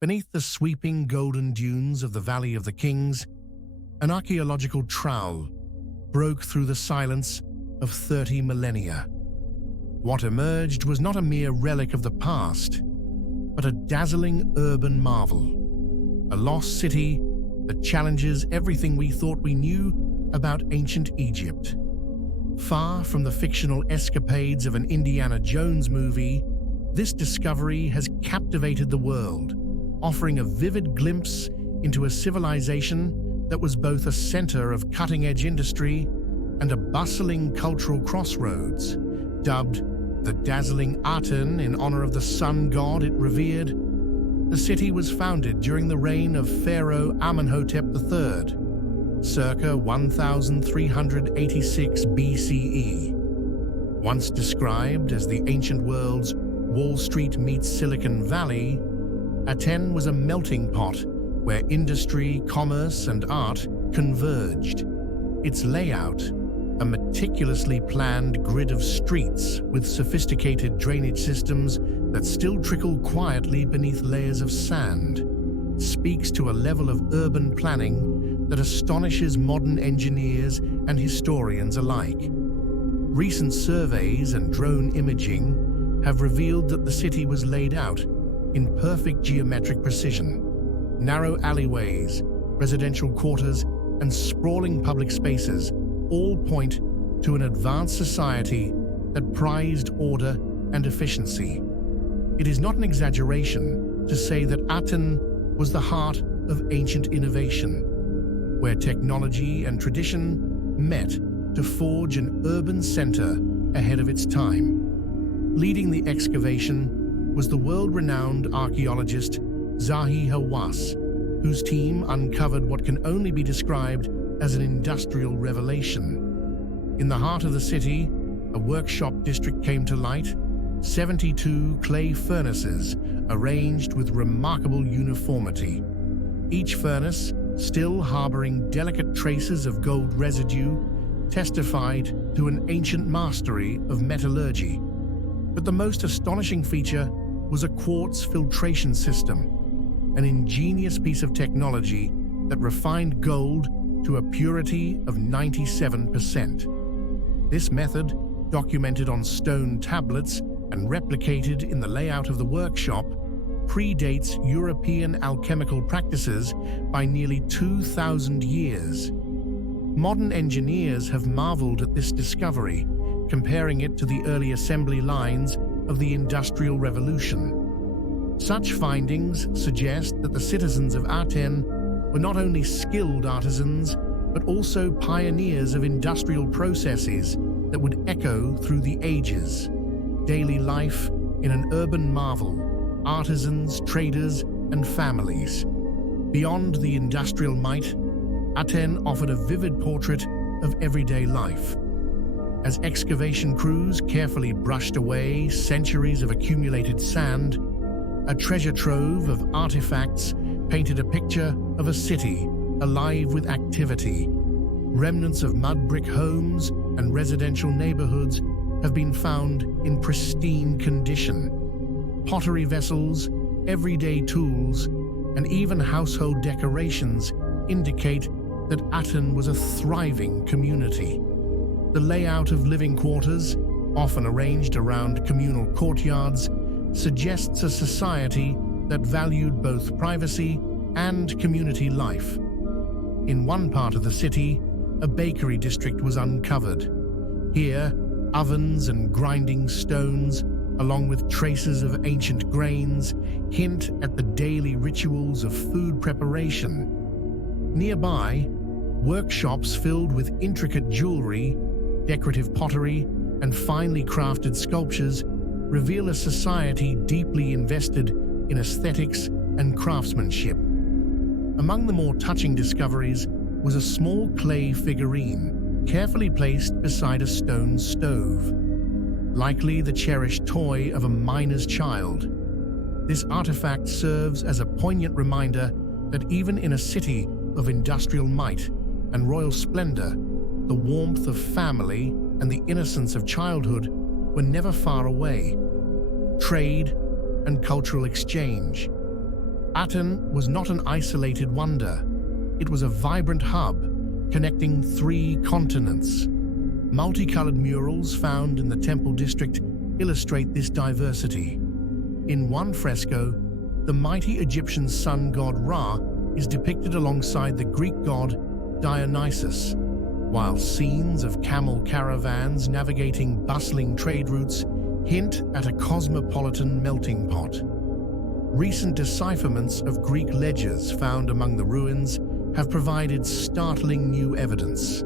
Beneath the sweeping golden dunes of the Valley of the Kings, an archaeological trowel broke through the silence of 30 millennia. What emerged was not a mere relic of the past, but a dazzling urban marvel, a lost city that challenges everything we thought we knew about ancient Egypt. Far from the fictional escapades of an Indiana Jones movie, this discovery has captivated the world, offering a vivid glimpse into a civilization that was both a center of cutting-edge industry and a bustling cultural crossroads. Dubbed the dazzling Aten in honor of the sun god it revered, the city was founded during the reign of Pharaoh Amenhotep III, circa 1386 BCE. Once described as the ancient world's Wall Street meets Silicon Valley, Aten was a melting pot where industry, commerce, and art converged. Its layout, a meticulously planned grid of streets with sophisticated drainage systems that still trickle quietly beneath layers of sand, speaks to a level of urban planning that astonishes modern engineers and historians alike. Recent surveys and drone imaging have revealed that the city was laid out in perfect geometric precision. Narrow alleyways, residential quarters, and sprawling public spaces all point to an advanced society that prized order and efficiency. It is not an exaggeration to say that Aten was the heart of ancient innovation, where technology and tradition met to forge an urban center ahead of its time. Leading the excavation was the world-renowned archaeologist Zahi Hawass, whose team uncovered what can only be described as an industrial revelation. In the heart of the city, a workshop district came to light, 72 clay furnaces arranged with remarkable uniformity. Each furnace, still harboring delicate traces of gold residue, testified to an ancient mastery of metallurgy. But the most astonishing feature was a quartz filtration system, an ingenious piece of technology that refined gold to a purity of 97%. This method, documented on stone tablets and replicated in the layout of the workshop, predates European alchemical practices by nearly 2,000 years. Modern engineers have marveled at this discovery, comparing it to the early assembly lines of the Industrial Revolution. Such findings suggest that the citizens of Aten were not only skilled artisans, but also pioneers of industrial processes that would echo through the ages. Daily life in an urban marvel, artisans, traders, and families. Beyond the industrial might, Aten offered a vivid portrait of everyday life. As excavation crews carefully brushed away centuries of accumulated sand, a treasure trove of artifacts painted a picture of a city alive with activity. Remnants of mud brick homes and residential neighborhoods have been found in pristine condition. Pottery vessels, everyday tools, and even household decorations indicate that Aten was a thriving community. The layout of living quarters, often arranged around communal courtyards, suggests a society that valued both privacy and community life. In one part of the city, a bakery district was uncovered. Here, ovens and grinding stones, along with traces of ancient grains, hint at the daily rituals of food preparation. Nearby, workshops filled with intricate jewelry, decorative pottery, and finely crafted sculptures reveal a society deeply invested in aesthetics and craftsmanship. Among the more touching discoveries was a small clay figurine, carefully placed beside a stone stove, likely the cherished toy of a miner's child. This artifact serves as a poignant reminder that even in a city of industrial might and royal splendor, the warmth of family and the innocence of childhood were never far away. Trade and cultural exchange. Aten was not an isolated wonder. It was a vibrant hub connecting 3 continents. Multicolored murals found in the temple district illustrate this diversity. In one fresco, the mighty Egyptian sun god Ra is depicted alongside the Greek god Dionysus, while scenes of camel caravans navigating bustling trade routes hint at a cosmopolitan melting pot. Recent decipherments of Greek ledgers found among the ruins have provided startling new evidence.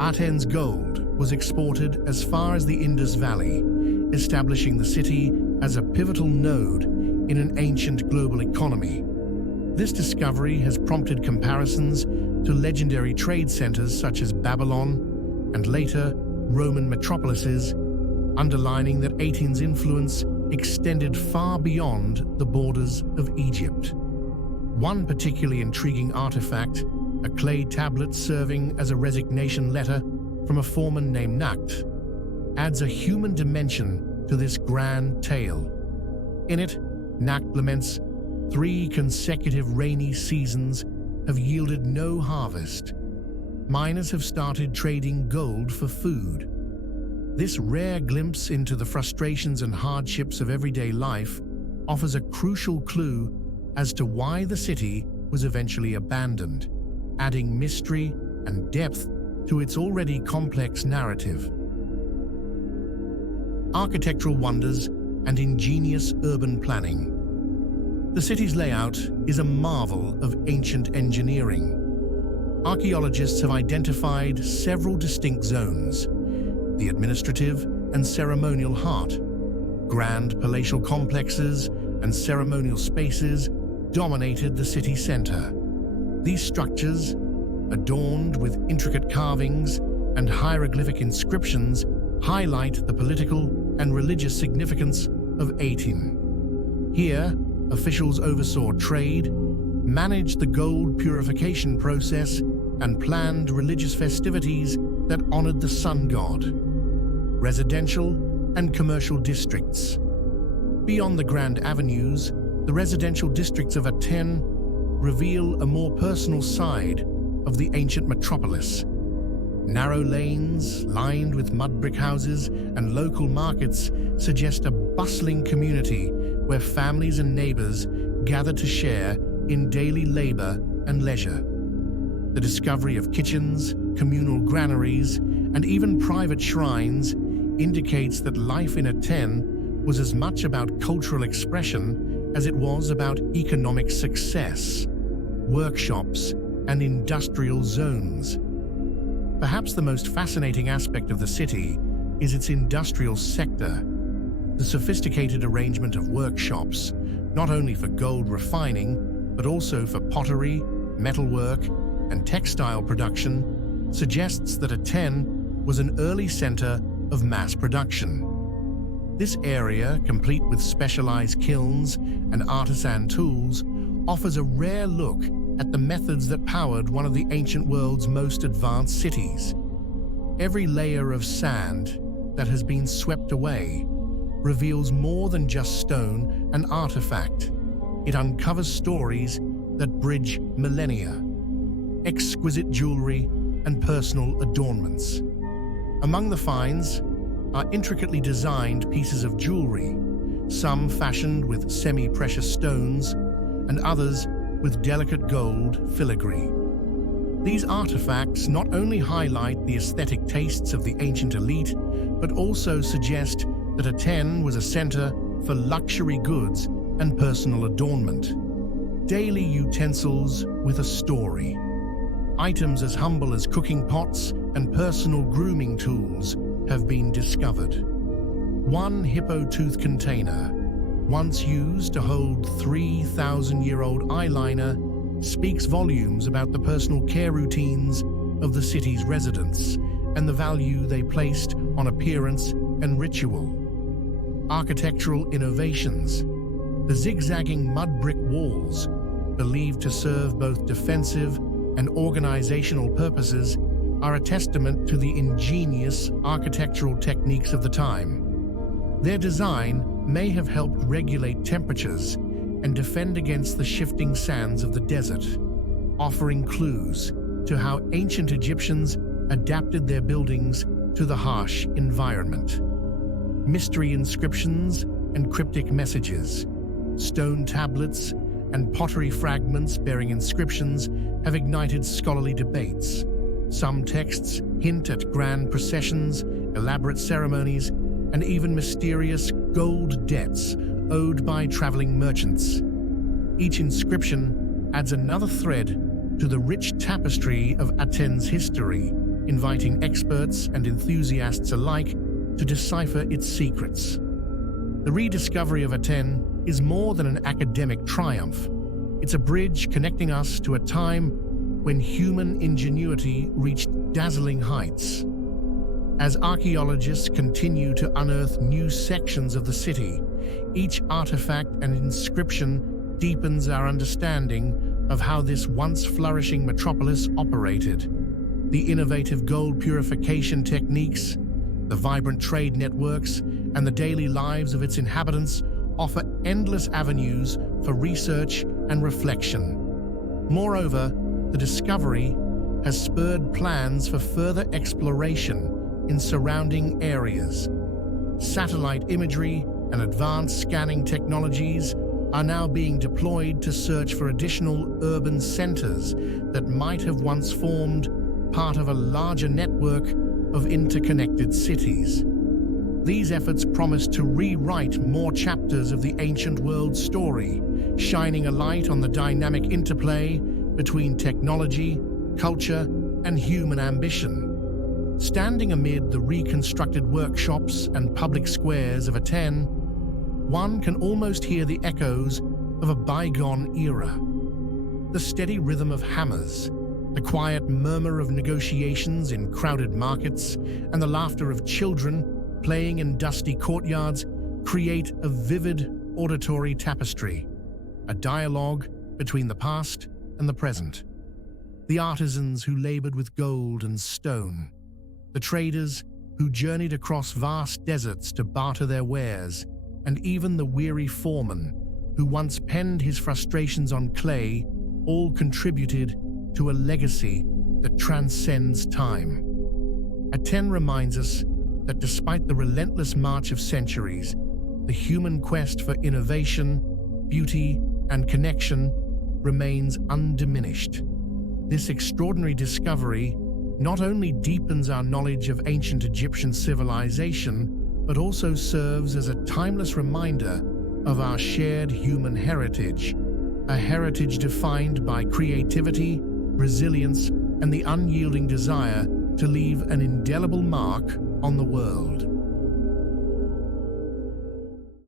Aten's gold was exported as far as the Indus Valley, establishing the city as a pivotal node in an ancient global economy. This discovery has prompted comparisons to legendary trade centers such as Babylon and later Roman metropolises, underlining that Aten's influence extended far beyond the borders of Egypt. One particularly intriguing artifact, a clay tablet serving as a resignation letter from a foreman named Nakt, adds a human dimension to this grand tale. In it, Nakt laments 3 consecutive rainy seasons have yielded no harvest. Miners have started trading gold for food. This rare glimpse into the frustrations and hardships of everyday life offers a crucial clue as to why the city was eventually abandoned, adding mystery and depth to its already complex narrative. Architectural wonders and ingenious urban planning. The city's layout is a marvel of ancient engineering. Archaeologists have identified several distinct zones: the administrative and ceremonial heart. Grand palatial complexes and ceremonial spaces dominated the city center. These structures, adorned with intricate carvings and hieroglyphic inscriptions, highlight the political and religious significance of Aten. Here, officials oversaw trade, managed the gold purification process, and planned religious festivities that honored the sun god. Residential and commercial districts. Beyond the grand avenues, the residential districts of Aten reveal a more personal side of the ancient metropolis. Narrow lanes, lined with mud brick houses and local markets, suggest a bustling community where families and neighbors gather to share in daily labor and leisure. The discovery of kitchens, communal granaries, and even private shrines indicates that life in Aten was as much about cultural expression as it was about economic success. Workshops and industrial zones. Perhaps the most fascinating aspect of the city is its industrial sector. The sophisticated arrangement of workshops, not only for gold refining, but also for pottery, metalwork, and textile production, suggests that Aten was an early center of mass production. This area, complete with specialized kilns and artisan tools, offers a rare look at the methods that powered one of the ancient world's most advanced cities. Every layer of sand that has been swept away reveals more than just stone and artifact. It uncovers stories that bridge millennia, exquisite jewelry, and personal adornments. Among the finds are intricately designed pieces of jewelry, some fashioned with semi-precious stones, and others with delicate gold filigree. These artifacts not only highlight the aesthetic tastes of the ancient elite, but also suggest that Aten was a center for luxury goods and personal adornment. Daily utensils with a story. Items as humble as cooking pots and personal grooming tools have been discovered. One hippo tooth container, once used to hold 3,000-year-old eyeliner, speaks volumes about the personal care routines of the city's residents and the value they placed on appearance and ritual. Architectural innovations. The zigzagging mud brick walls, believed to serve both defensive and organizational purposes, are a testament to the ingenious architectural techniques of the time. Their design may have helped regulate temperatures, and defend against the shifting sands of the desert, offering clues to how ancient Egyptians adapted their buildings to the harsh environment. Mystery inscriptions and cryptic messages, stone tablets, and pottery fragments bearing inscriptions have ignited scholarly debates. Some texts hint at grand processions, elaborate ceremonies, and even mysterious gold debts owed by traveling merchants. Each inscription adds another thread to the rich tapestry of Aten's history, inviting experts and enthusiasts alike to decipher its secrets. The rediscovery of Aten is more than an academic triumph. It's a bridge connecting us to a time when human ingenuity reached dazzling heights. As archaeologists continue to unearth new sections of the city, each artifact and inscription deepens our understanding of how this once flourishing metropolis operated. The innovative gold purification techniques, the vibrant trade networks, and the daily lives of its inhabitants offer endless avenues for research and reflection. Moreover, the discovery has spurred plans for further exploration in surrounding areas. Satellite imagery and advanced scanning technologies are now being deployed to search for additional urban centers that might have once formed part of a larger network of interconnected cities. These efforts promise to rewrite more chapters of the ancient world story, shining a light on the dynamic interplay between technology, culture, and human ambition. Standing amid the reconstructed workshops and public squares of Aten, one can almost hear the echoes of a bygone era. The steady rhythm of hammers, the quiet murmur of negotiations in crowded markets, and the laughter of children playing in dusty courtyards create a vivid auditory tapestry, a dialogue between the past and the present. The artisans who labored with gold and stone, the traders who journeyed across vast deserts to barter their wares, and even the weary foreman who once penned his frustrations on clay, all contributed to a legacy that transcends time. Aten reminds us that despite the relentless march of centuries, the human quest for innovation, beauty, and connection remains undiminished. This extraordinary discovery not only deepens our knowledge of ancient Egyptian civilization, but also serves as a timeless reminder of our shared human heritage, a heritage defined by creativity, resilience, and the unyielding desire to leave an indelible mark on the world.